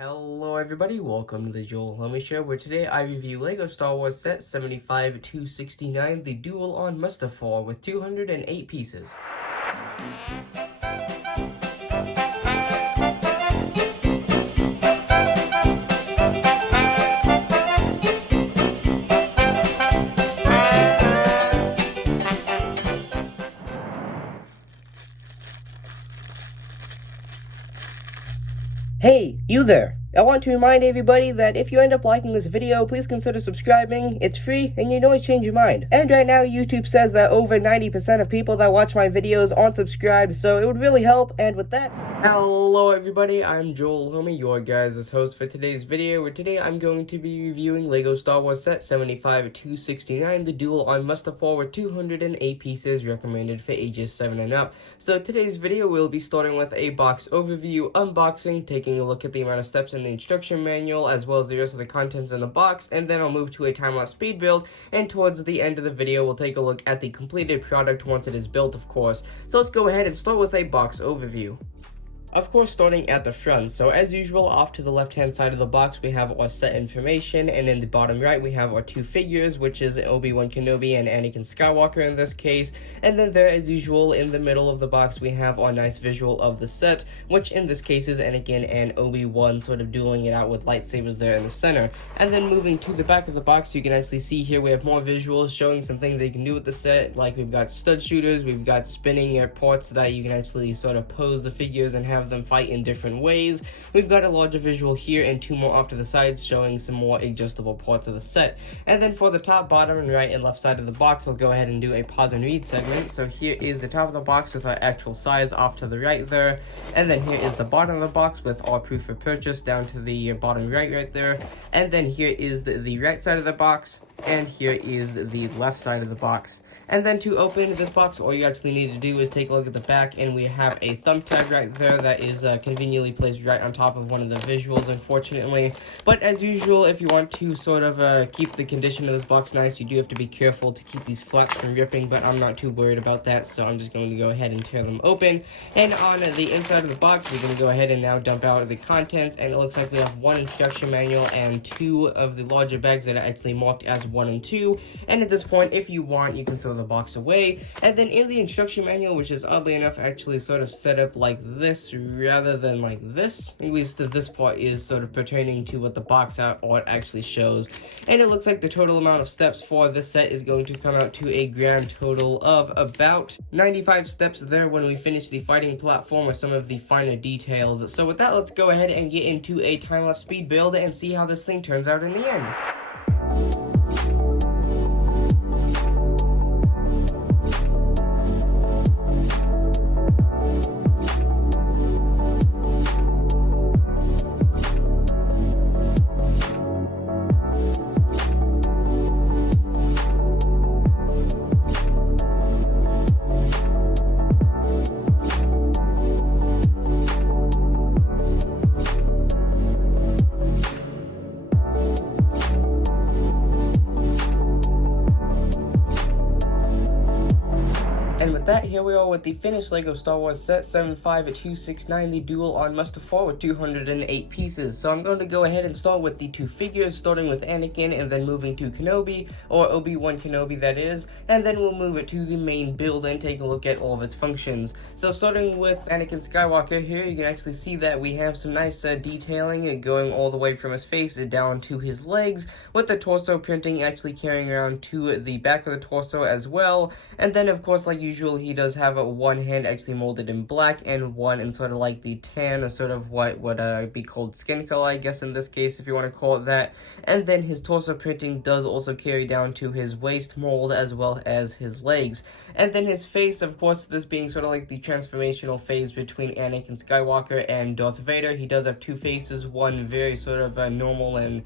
Hello everybody, welcome to the Joel Show, where today I review LEGO Star Wars Set 75-269, the Duel on Mustafar with 208 pieces. Hey, you there! I want to remind everybody that if you end up liking this video, please consider subscribing. It's free, and you can always change your mind. And right now, YouTube says that over 90% of people that watch my videos aren't subscribed, so it would really help, and with that... Hello everybody, I'm Joel, your guys' host for today's video, where today I'm going to be reviewing LEGO Star Wars Set 75-269, the Duel on Mustafar with 208 pieces, recommended for ages 7 and up. So today's video will be starting with a box overview, unboxing, taking a look at the amount of steps in the instruction manual, as well as the rest of the contents in the box, and then I'll move to a time-lapse speed build, and towards the end of the video, we'll take a look at the completed product once it is built, of course. So let's go ahead and start with a box overview. Of course, starting at the front, so as usual, off to the left-hand side of the box, we have our set information, and in the bottom right, we have our two figures, which is Obi-Wan Kenobi and Anakin Skywalker in this case, and then there, as usual, in the middle of the box, we have our nice visual of the set, which in this case is Anakin and Obi-Wan sort of dueling it out with lightsabers there in the center. And then moving to the back of the box, you can actually see here we have more visuals showing some things that you can do with the set, like we've got stud shooters, we've got spinning parts that you can actually sort of pose the figures and have them fight in different ways. We've got a larger visual here and two more off to the sides showing some more adjustable parts of the set. And then for the top, bottom, and right and left side of the box, I'll go ahead and do a pause and read segment. So here is the top of the box with our actual size off to the right there. And then here is the bottom of the box with our proof of purchase down to the bottom right there. And then here is the right side of the box. And here is the left side of the box. And then to open this box, all you actually need to do is take a look at the back, and we have a thumb tag right there that is conveniently placed right on top of one of the visuals, unfortunately. But as usual, if you want to sort of keep the condition of this box nice, you do have to be careful to keep these flaps from ripping, but I'm not too worried about that, so I'm just going to go ahead and tear them open. And on the inside of the box, we're going to go ahead and now dump out the contents, and it looks like we have one instruction manual and two of the larger bags that are actually marked as 1 and 2. And at this point, if you want, you can throw the box away. And then in the instruction manual, which is oddly enough actually sort of set up like this rather than like this, at least this part is sort of pertaining to what the box art actually shows. And it looks like the total amount of steps for this set is going to come out to a grand total of about 95 steps there when we finish the fighting platform or some of the finer details. So with that, let's go ahead and get into a time-lapse speed build and see how this thing turns out in the end. And with that, here we are with the finished LEGO Star Wars Set 75-269, the Duel on Mustafar with 208 pieces. So I'm going to go ahead and start with the two figures, starting with Anakin and then moving to Kenobi, or Obi-Wan Kenobi that is, and then we'll move it to the main build and take a look at all of its functions. So starting with Anakin Skywalker here, you can actually see that we have some nice detailing going all the way from his face down to his legs, with the torso printing actually carrying around to the back of the torso as well. And then of course, like usual, he does have one hand actually molded in black and one in sort of like the tan, or sort of what would be called skin color, I guess in this case, if you want to call it that. And then his torso printing does also carry down to his waist mold as well as his legs. And then his face, of course, this being sort of like the transformational phase between Anakin Skywalker and Darth Vader. He does have two faces, one very sort of normal and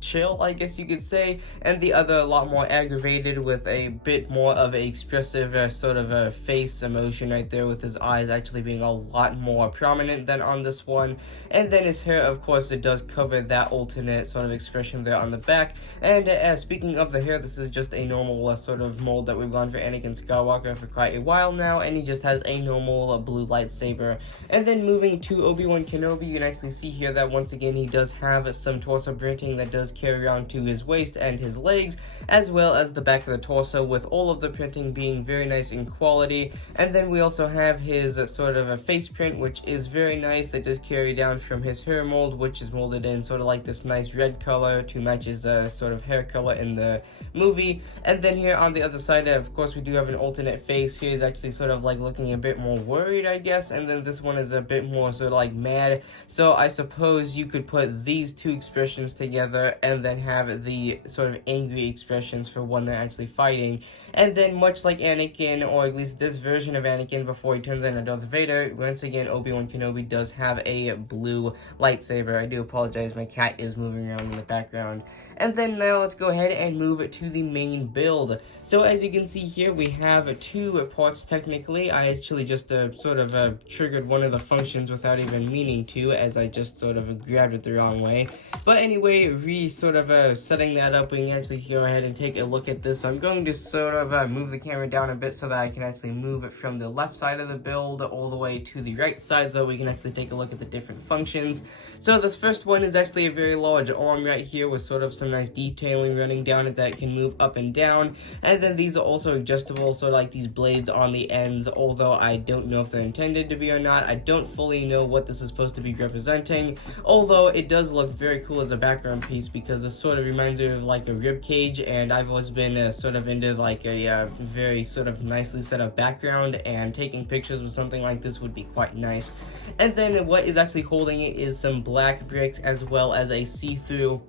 chill, I guess you could say, and the other a lot more aggravated with a bit more of a expressive sort of a face emotion right there, with his eyes actually being a lot more prominent than on this one. And then his hair, of course, it does cover that alternate sort of expression there on the back. And speaking of the hair, this is just a normal sort of mold that we've gone for Anakin Skywalker for quite a while now, and he just has a normal blue lightsaber. And then moving to Obi-Wan Kenobi, you can actually see here that once again he does have some torso printing that does carry around to his waist and his legs, as well as the back of the torso, with all of the printing being very nice in quality. And then we also have his sort of a face print, which is very nice, that does carry down from his hair mold, which is molded in sort of like this nice red color to match his sort of hair color in the movie. And then here on the other side, of course, we do have an alternate face. Here is actually sort of like looking a bit more worried, I guess, and then this one is a bit more sort of like mad. So I suppose you could put these two expressions together and then have the sort of angry expressions for when they're actually fighting. And then much like Anakin, or at least this version of Anakin before he turns into Darth Vader, once again Obi-Wan Kenobi does have a blue lightsaber. I do apologize, my cat is moving around in the background. And then now let's go ahead and move to the main build. So as you can see here, we have two parts technically. I actually just sort of triggered one of the functions without even meaning to, as I just sort of grabbed it the wrong way. But anyway, sort of setting that up, we can actually go ahead and take a look at this. So I'm going to sort of move the camera down a bit so that I can actually move it from the left side of the build all the way to the right side, so we can actually take a look at the different functions. So this first one is actually a very large arm right here with sort of some nice detailing running down it that can move up and down. And then these are also adjustable, so like these blades on the ends, although I don't know if they're intended to be or not. I don't fully know what this is supposed to be representing, although it does look very cool as a background piece, because this sort of reminds me of like a rib cage, and I've always been sort of into like a very sort of nicely set up background, and taking pictures with something like this would be quite nice. And then what is actually holding it is some black bricks, as well as a see-through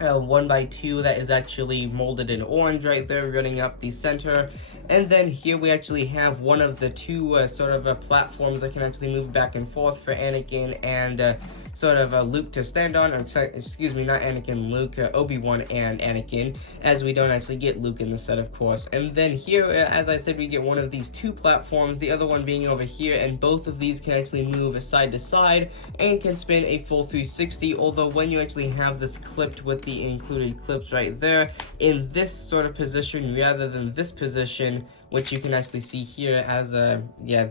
1x2 that is actually molded in orange right there running up the center. And then here we actually have one of the two sort of platforms that can actually move back and forth for Anakin and sort of Luke to stand on, or excuse me, not Anakin, Luke, Obi-Wan and Anakin, as we don't actually get Luke in the set, of course. And then here, as I said, we get one of these two platforms, the other one being over here, and both of these can actually move side to side and can spin a full 360, although when you actually have this clipped with the included clips right there, in this sort of position rather than this position, which you can actually see here as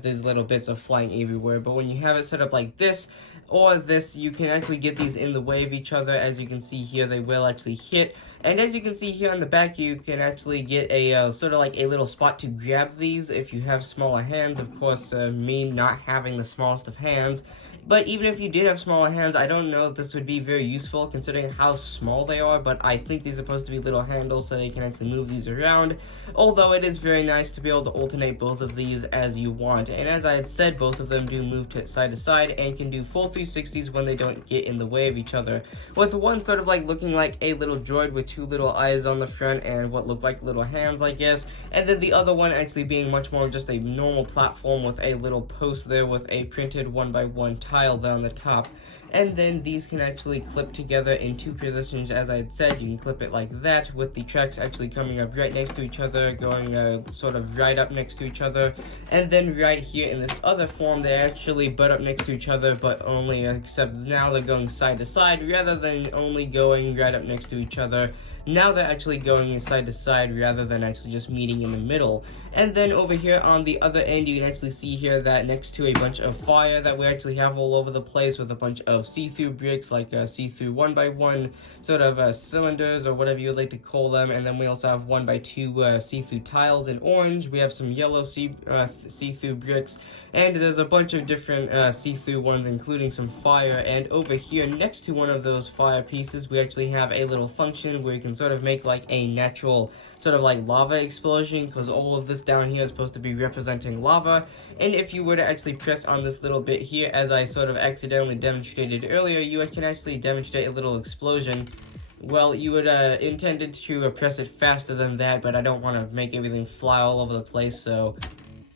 these little bits are flying everywhere. But when you have it set up like this or this, you can actually get these in the way of each other. As you can see here, they will actually hit. And as you can see here on the back, you can actually get a sort of like a little spot to grab these if you have smaller hands. Of course, me not having the smallest of hands. But even if you did have smaller hands, I don't know if this would be very useful considering how small they are, but I think these are supposed to be little handles so they can actually move these around, although it is very nice to be able to alternate both of these as you want. And as I had said, both of them do move to side and can do full 360s when they don't get in the way of each other, with one sort of like looking like a little droid with two little eyes on the front and what look like little hands, I guess, and then the other one actually being much more just a normal platform with a little post there with a printed 1x1 tile there on the top. And then these can actually clip together in two positions. As I had said, you can clip it like that, with the tracks actually coming up right next to each other, going sort of right up next to each other. And then right here in this other form, they actually butt up next to each other, but only, except now they're going side to side rather than only going right up next to each other. Now they're actually going side to side rather than actually just meeting in the middle. And then over here on the other end, you can actually see here that next to a bunch of fire that we actually have all over the place, with a bunch of see-through bricks, like see-through 1x1 sort of cylinders or whatever you'd like to call them. And then we also have 1x2 see-through tiles in orange. We have some yellow see-through bricks, and there's a bunch of different see-through ones, including some fire. And over here next to one of those fire pieces, we actually have a little function where you can sort of make like a natural sort of like lava explosion, because all of this down here is supposed to be representing lava. And if you were to actually press on this little bit here, as I sort of accidentally demonstrated earlier, you can actually demonstrate a little explosion. Well, you would intended to press it faster than that, but I don't want to make everything fly all over the place, so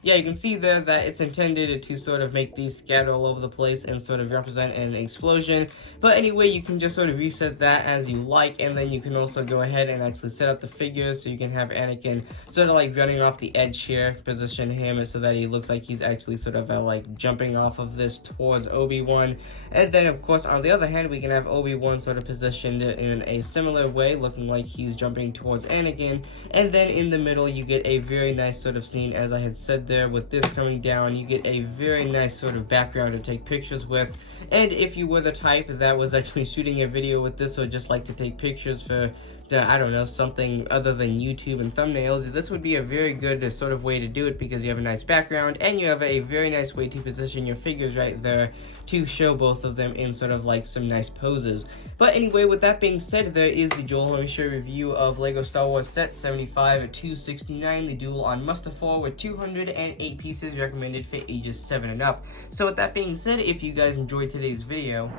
yeah, you can see there that it's intended to sort of make these scatter all over the place and sort of represent an explosion. But anyway, you can just sort of reset that as you like, and then you can also go ahead and actually set up the figures so you can have Anakin sort of like running off the edge here, position him so that he looks like he's actually sort of like jumping off of this towards Obi-Wan. And then of course on the other hand, we can have Obi-Wan sort of positioned in a similar way, looking like he's jumping towards Anakin. And then in the middle, you get a very nice sort of scene, as I had said there, with this coming down. You get a very nice sort of background to take pictures with. And if you were the type that was actually shooting a video with this, or just like to take pictures for, I don't know, something other than YouTube and thumbnails, this would be a very good sort of way to do it, because you have a nice background and you have a very nice way to position your figures right there to show both of them in sort of like some nice poses. But anyway, with that being said, there is the Joel Home Show review of LEGO Star Wars Set 75 at 269, the Duel on Mustafar, with 208 pieces, recommended for ages 7 and up. So with that being said, if you guys enjoyed today's video,